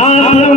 ஆத்ம